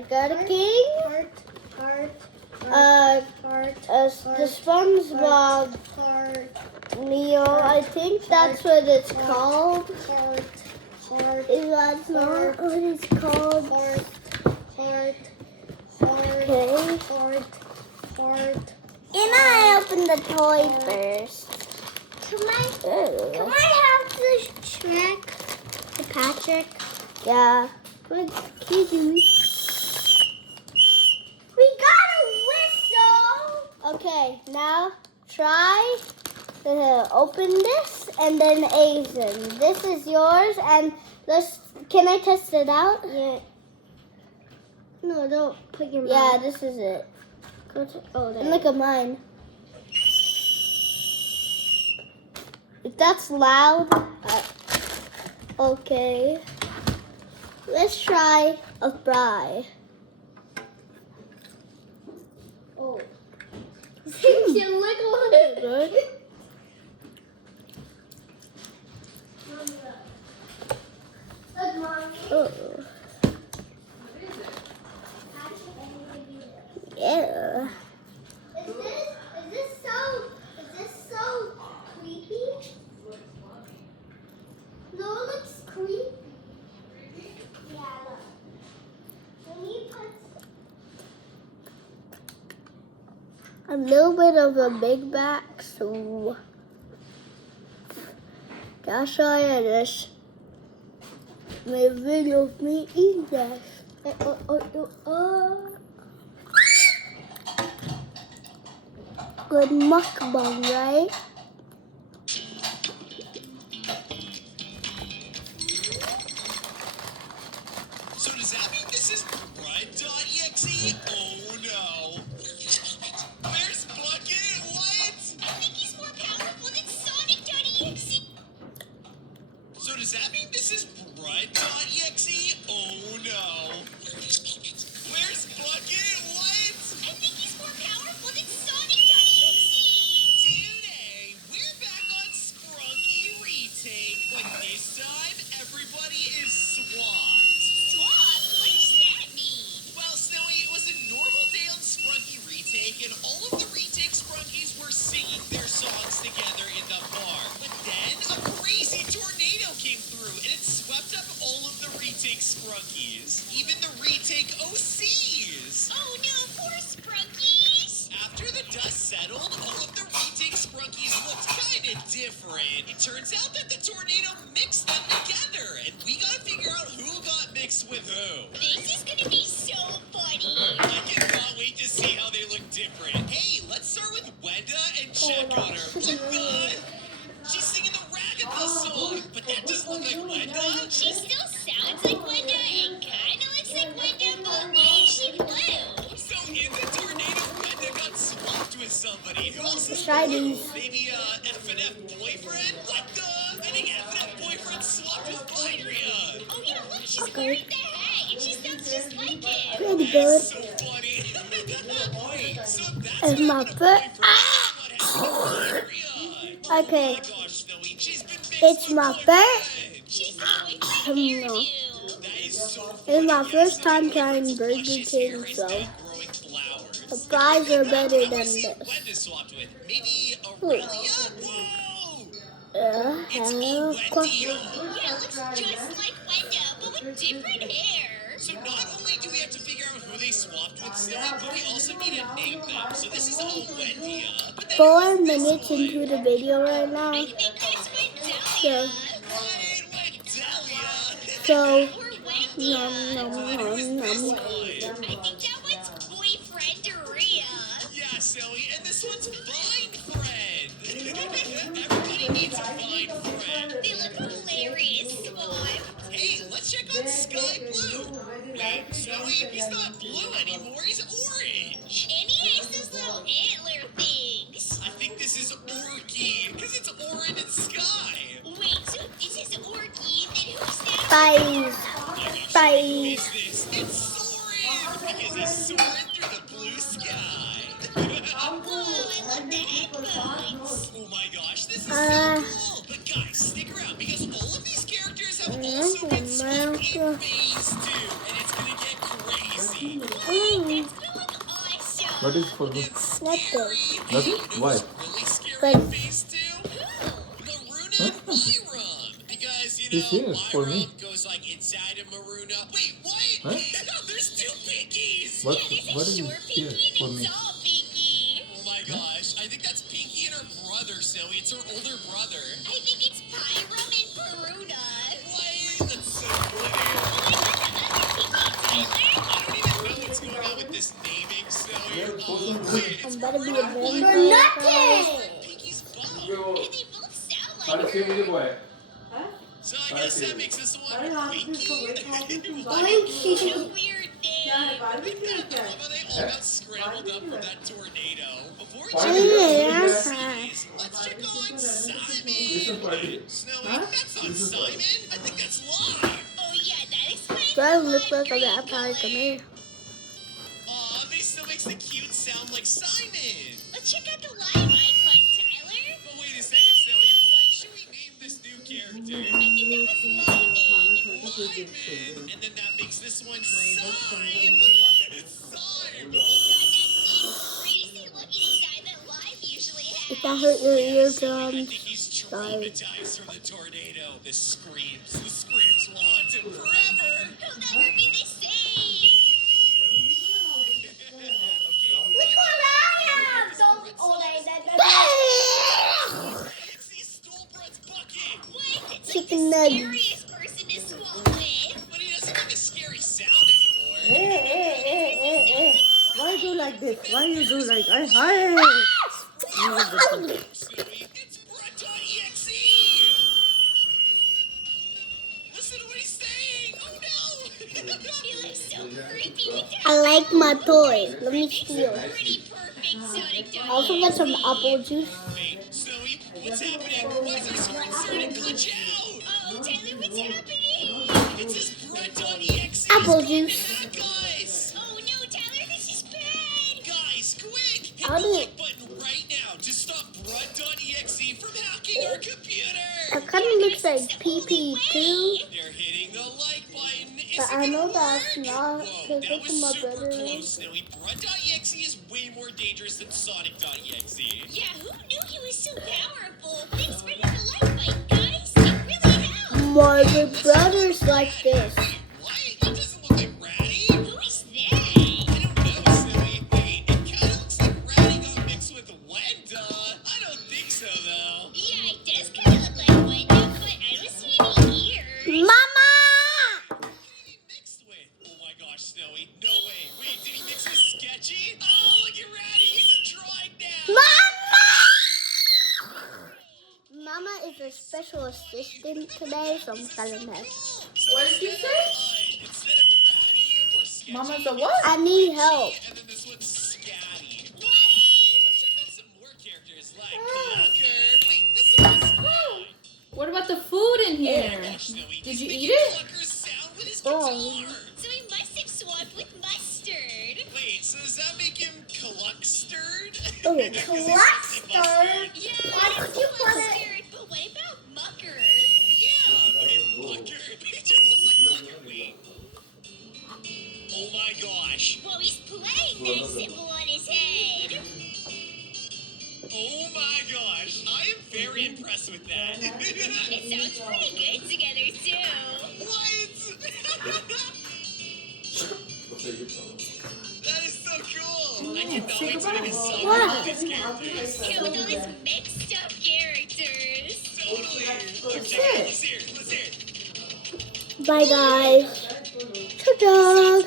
I got a king. The SpongeBob meal. I think that's what it's called. Is that not what it's called? Okay. Can I open the toy first? Can I have the Shrek? The Patrick? Yeah. What kitty? We got a whistle! Okay, now try to open this and then Asian. This is yours and can I test it out? Yeah. No, don't put your mouth. Yeah, this is it. And look at mine. If that's loud, okay. Let's try a fry. Oh. You look like good. Oh. Yeah. Is this so creepy? No, it looks creepy. Yeah, look. When you put a little bit of a big back, so I'll show you this. My video of me eating this. Good mukbang, right? So does that mean this is Bride.exe? Oh no. Where's Bucket? What? I think he's more powerful than Sonic.exe. So does that mean this is Bride.exe? Oh no. Where's Bucket? What? I think he's more powerful than Sonic.exe. Today, we're back on Scrunky Retake, but this time, everybody is swapped. Swap? What does that mean? Well, Snowy, it was a normal day on Scrunky Retake, and all of the Retake Scrunkies were singing their songs together in the bar. But then, a crazy tornado came through, and it swept up all of the Retake Scrunkies. Even the Retake OCs. Oh no, poor Sprunkies. After the dust settled, all of the Retake Scrunkies looked kind of different. It turns out that the tornado mixed them together, and we gotta figure out who got mixed with who. This is gonna be so funny. I cannot wait to see how they look different. Hey, let's start with Wenda and check on her. What the? She's singing the Ragatha song, but that doesn't look like Wenda. She still sounds like Wenda and kinda looks like Wenda, but why is she blue? So in the tornado, Wenda got swapped with somebody. Who else is Try blue? these. Maybe F&F boyfriend? What the? I think F&F boyfriend swapped with Vydria. Oh yeah, look, she's wearing the hat and she sounds just like him. Pretty good. So funny. Wait, so that's It's my F&F foot. boyfriend. What happened to Vydria? Okay. Oh my gosh, Snowy, she's been mixed It's with my boyfriend. She's doing No. her hairdo. That is so It's funny. my first time Snowy, trying Wend's Burger luscious King, hair is so now growing flowers. the fries are better Who than is this. Wenda swapped with? Maybe Aurelia? Whoa! It's Hello. Wendy. Yeah, looks just like Wenda, but with different hair. So not only do we have to figure out who they swapped with, Snowy, but we also need to name them. So this is Wendia. But then 4 who's this minutes one? into the video right now. I think that's Wendelia. So, Right, Wendelia. so Or Wendy. nom nom Who's nom this nom. one? I think that one's boyfriend Doria. Yeah, Snowy, and this one's Vine Friend. Everybody needs a Vine Friend. They look hilarious, Swab. Hey, let's check on Sky Blue. Wait, Snowy, he's not blue anymore, he's orange. And he has those little antler things. I think this is Orky, because it's Orin and Sky. Wait, so this is Orky, then who's that? Spies. Who Spies. is this? It's Soren, because he's soaring through the blue sky. Whoa, I love the headphones. Oh my gosh, this is so cool. But guys, stick around, because all of these characters have also been swapped in phase 2, and it's gonna get crazy. What is for me? It's Nothing. scary. Nothing? You know Why? who's really scary But- face too? Maruna Byram. Because, you He's know, here for me. Byram goes like inside of Maruna. Wait, what? Huh? There's two Pinkies. What? Yeah, there's What a is short here Pinky for and me? a tall Pinky. Oh my gosh. I think that's Pinky and her brother, Zoe. It's her older brother. I think it's Pyram and Peruna. What? That's so funny. Oh, I don't even know what's going on with this naming, Zoe. Wait, it's I'm better be a Maruna. big What? nothing. Pinky's bum. and they both sound like her. So I guess that makes this one Winky. Blinky. What a weird name. I love how they all got scrambled up from that tornado. Before we check Yeah. out cities, let's check on Simon. Snowy, that's not Simon. I think that's Lime. Oh yeah, that explains Do I look like a vampire? Come here. Aw, but he still makes the cute sound like Simon. Let's check out the live icon, Tyler. But wait a second, Zoe. What should we name this new character? I think that was Lyman. Lyman. And then that makes this one Sign. It's Sign. Crazy look inside that live usually has. If that hurt your I eardrums, think he's traumatized from the tornado. The screams will haunt him forever. He'll never be the same. Okay. look what I have. He stole Brett's bucket. What? It's Chicken like the nuggets. scariest person to swap with. But he doesn't make a scary sound anymore. Hey. Why do like this? Why you do like I hi? Snowy, it's Brett.exe. Listen to what he's saying. Oh no. He looks so creepy with that. I like my toy. Let me steal. Pretty perfect Sonic I also got some apple juice. Wait, Snowy, what's happening? Why is our screen starting to glitch out? Oh, Tyler, what's happening? It says Brett.exe. Apple juice. Guys, Oh no, Tyler, this is bad. guys, quick! Hit How the do you- like button right now to stop Brett.exe from hacking our computer. It kind of looks like PP2, They're hitting the like button. Is but it I know gonna that's work? not. Whoa, Because that look was at my super brother. close, Snowy. Brett.exe is way more dangerous than Sonic.exe. Yeah, who knew he was so powerful? Thanks for hitting the like button, guys. It really helped. My big brother's like this. What? That doesn't look like Ratty. Who is that? I don't know, Snowy. Wait, it kind of looks like Ratty got mixed with Wenda. I don't think so, though. Yeah, it does kind of look like Wenda, but I don't see any ears. Mama! What did he mixed with? Oh my gosh, Snowy. No way. Wait, did he mix with Sketchy? Oh, look at Ratty. He's a drawing now. Mama is a special assistant today, so I'm telling her. What did you say? Instead of Ratty or Sketchy, Mama's a what? I need help. and then this one's Scatty. Let's check out some more characters like Clucker. Wait, this one's Squad. What about the food in here? Gosh, Snowy, Did you he's eat making it? Clucker's sound with his Oh. guitar. So he must have swapped with mustard. Wait, so does that make him Clucksterd? Oh, Clucksterd? Yeah, Why did you put it- mustard, but what about mucker? Yeah, okay, Mucker. He just looks like Mucker. Wait. Oh my gosh. Well, he's playing that symbol on his head. Oh my gosh. I am very impressed with that. It sounds pretty good together, too. What? That is so cool. I cannot wait to make a song What? with all these characters. Yeah, with all these mixed up characters. Totally. That's Okay, it. let's hear it. Let's hear it. Bye, guys. Ta-da.